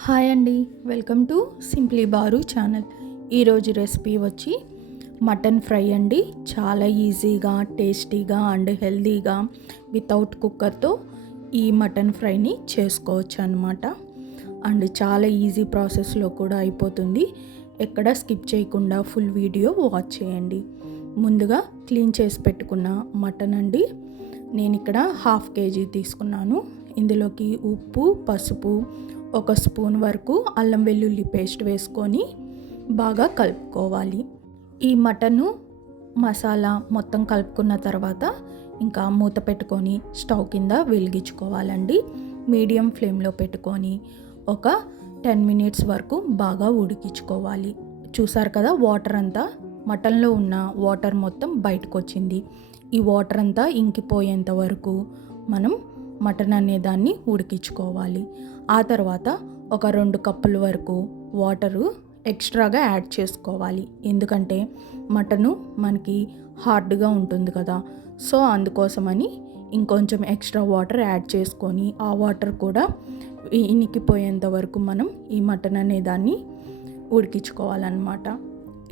Hi అండి welcome to simply bar channel. ఈరోజు recipe వచ్చి మటన్ ఫ్రై అండి. చాలా ఈజీగా టేస్టీగా అండ్ హెల్తీగా వితౌట్ కుక్కర్తో ఈ మటన్ ఫ్రైని చేసుకోవచ్చు అనమాట అండ్ చాలా ఈజీ ప్రాసెస్లో కూడా అయిపోతుంది. ఎక్కడ స్కిప్ చేయకుండా ఫుల్ వీడియో వాచ్ చేయండి. ముందుగా క్లీన్ చేసి పెట్టుకున్న మటన్ అండి. నేను ఇక్కడ హాఫ్ కేజీ తీసుకున్నాను. ఇందులోకి ఉప్పు పసుపు ఒక స్పూన్ వరకు అల్లం వెల్లుల్లి పేస్ట్ వేసుకొని బాగా కలుపుకోవాలి. ఈ మటను మసాలా మొత్తం కలుపుకున్న తర్వాత ఇంకా మూత పెట్టుకొని స్టవ్ కింద వెలిగించుకోవాలండి. మీడియం ఫ్లేమ్లో పెట్టుకొని ఒక టెన్ మినిట్స్ వరకు బాగా ఉడికించుకోవాలి. చూసారు కదా వాటర్ అంతా మటన్లో ఉన్న వాటర్ మొత్తం బయటకు వచ్చింది ఈ వాటర్ అంతా ఇంకిపోయేంత వరకు మనం మటన్ అనే దాన్ని ఉడికించుకోవాలి. ఆ తర్వాత ఒక రెండు కప్పుల వరకు వాటరు ఎక్స్ట్రాగా యాడ్ చేసుకోవాలి. ఎందుకంటే మటను మనకి హార్డ్గా ఉంటుంది కదా. సో అందుకోసమని ఇంకొంచెం ఎక్స్ట్రా వాటర్ యాడ్ చేసుకొని ఆ వాటర్ కూడా ఇనికిపోయేంత వరకు మనం ఈ మటన్ అనే దాన్ని ఉడికించుకోవాలన్నమాట.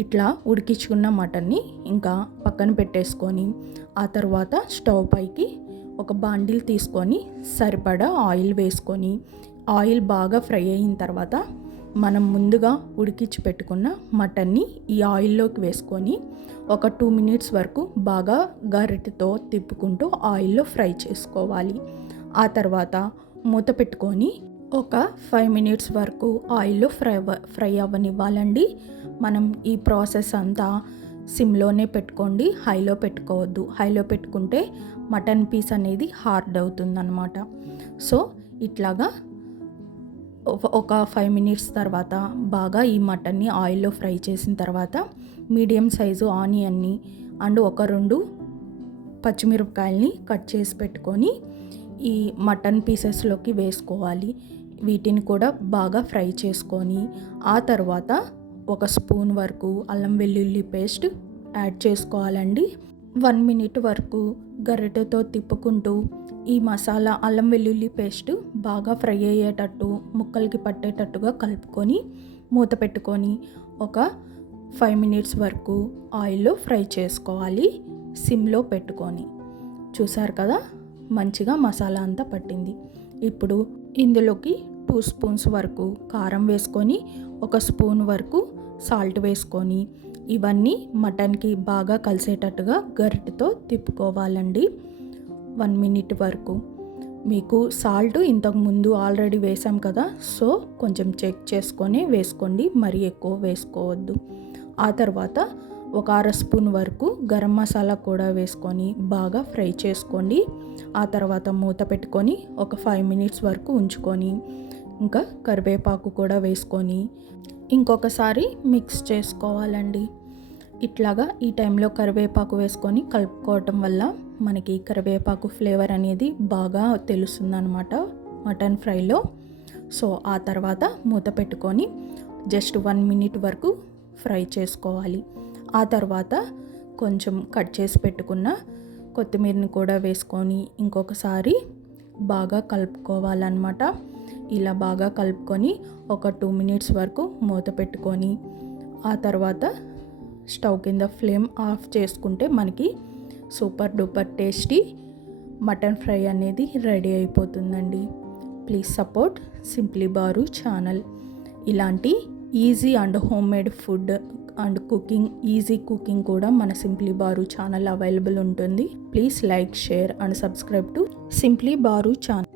ఇట్లా ఉడికించుకున్న మటన్ని ఇంకా పక్కన పెట్టేసుకొని ఆ తర్వాత స్టవ్ పైకి ఒక బాండిల్ తీసుకొని సరిపడా ఆయిల్ వేసుకొని ఆయిల్ బాగా ఫ్రై అయిన తర్వాత మనం ముందుగా ఉడికించి పెట్టుకున్న మటన్ని ఈ ఆయిల్లోకి వేసుకొని ఒక టూ మినిట్స్ వరకు బాగా గరిటతో తిప్పుకుంటూ ఆయిల్లో ఫ్రై చేసుకోవాలి. ఆ తర్వాత మూత పెట్టుకొని ఒక ఫైవ్ మినిట్స్ వరకు ఆయిల్లో ఫ్రై ఫ్రై అవ్వనివ్వాలండి. మనం ఈ ప్రాసెస్ అంతా సిమ్లోనే పెట్టుకోండి. హైలో పెట్టుకోవద్దు. హైలో పెట్టుకుంటే మటన్ పీస్ అనేది హార్డ్ అవుతుందన్నమాట. సో ఇట్లాగా ఒక ఫైవ్ మినిట్స్ తర్వాత బాగా ఈ మటన్ని ఆయిల్లో ఫ్రై చేసిన తర్వాత మీడియం సైజు ఆనియన్ని అండ్ ఒక రెండు పచ్చిమిరపకాయల్ని కట్ చేసి పెట్టుకొని ఈ మటన్ పీసెస్లోకి వేసుకోవాలి. వీటిని కూడా బాగా ఫ్రై చేసుకొని ఆ తర్వాత ఒక స్పూన్ వరకు అల్లం వెల్లుల్లి పేస్ట్ యాడ్ చేసుకోవాలండి. వన్ మినిట్ వరకు గరిటెతో తిప్పుకుంటూ ఈ మసాలా అల్లం వెల్లుల్లి పేస్ట్ బాగా ఫ్రై అయ్యేటట్టు ముక్కలకి పట్టేటట్టుగా కలుపుకొని మూత పెట్టుకొని ఒక ఫైవ్ మినిట్స్ వరకు ఆయిల్లో ఫ్రై చేసుకోవాలి. సిమ్లో పెట్టుకొని. చూసారు కదా? మంచిగా మసాలా అంతా పట్టింది. ఇప్పుడు ఇందులోకి టూ స్పూన్స్ వరకు కారం వేసుకొని ఒక స్పూన్ వరకు సాల్ట్ వేసుకొని ఇవన్నీ మటన్కి బాగా కలిసేటట్టుగా గరిటెతో తిప్పుకోవాలండి. వన్ మినిట్ వరకు. మీకు సాల్ట్ ఇంతకుముందు ఆల్రెడీ వేసాం కదా సో కొంచెం చెక్ చేసుకొని వేసుకోండి మరీ ఎక్కువ వేసుకోవద్దు. ఆ తర్వాత ఒక అర స్పూన్ వరకు గరం మసాలా కూడా వేసుకొని బాగా ఫ్రై చేసుకోండి. ఆ తర్వాత మూత పెట్టుకొని ఒక ఫైవ్ మినిట్స్ వరకు ఉంచుకొని ఇంకా కరివేపాకు కూడా వేసుకొని ఇంకొకసారి మిక్స్ చేసుకోవాలండి. ఇట్లాగా ఈ టైంలో కరివేపాకు వేసుకొని కలుపుకోవటం వల్ల మనకి కరివేపాకు ఫ్లేవర్ అనేది బాగా తెలుస్తుందనమాట మటన్ ఫ్రైలో. సో ఆ తర్వాత మూత పెట్టుకొని జస్ట్ వన్ మినిట్ వరకు ఫ్రై చేసుకోవాలి. ఆ తర్వాత కొంచెం కట్ చేసి పెట్టుకున్న కొత్తిమీరని కూడా వేసుకొని ఇంకొకసారి బాగా కలుపుకోవాలన్నమాట. ఇలా బాగా కలుపుకొని ఒక టూ మినిట్స్ వరకు మూత పెట్టుకొని ఆ తర్వాత స్టవ్ కింద ఫ్లేమ్ ఆఫ్ చేసుకుంటే మనకి super duper tasty mutton fry అనేది రెడీ అయిపోతుందండి. Please support simply bar channel. ఇలాంటి easy and home made food and cooking easy cooking కూడా మన సింప్లీ బారు ఛానల్ అవైలబుల్ ఉంటుంది. Please like share and subscribe to simply bar channel.